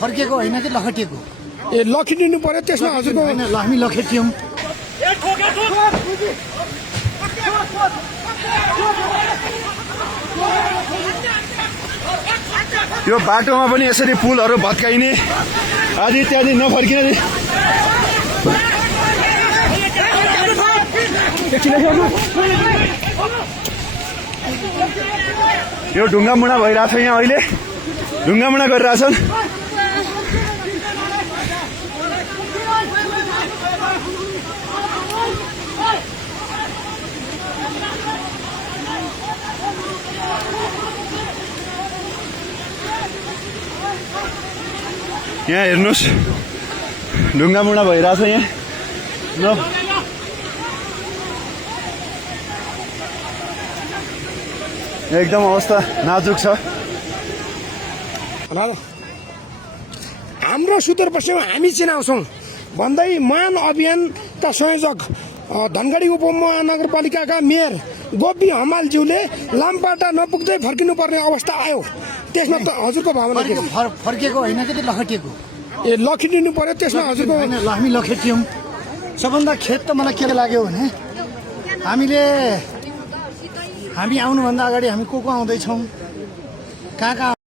फर्केको होइन कि लखटिएको? ए लखिदिनु पर्यो त्यसमा हजुरको होइन, हामी लखेट्यौँ। यो बाटोमा पनि यसरी पुलहरू भत्काइने, आज इत्यादि नफर्किने। यो ढुङ्गामुढा भइरहेछ यहाँ अहिले, ढुङ्गामुढा गरिरहेछन्। यहाँ हेर्नुहोस्, ढुङ्गामुढा भइरहेछ यहाँ ल। एकदम अवस्था नाजुक छ। हाम्रो सुदूरपश्चिम हामी चिनाउँछौँ भन्दै महान अभियानका संयोजक धनगढी उपमहानगरपालिकाका मेयर गोपी हमालज्यूले लामपाटा नपुग्दै फर्किनुपर्ने अवस्था आयो। त्यसमा त हजुरको भावना के? फर्केको होइन कि लखेटिएको? ए लखिदिनु पर्यो त्यसमा हजुरको? होइन, हामी लखेट्यौँ। सबभन्दा खेद त मलाई के लाग्यो भने हामी आउनुभन्दा अगाडि हामी को आउँदैछौँ, कहाँ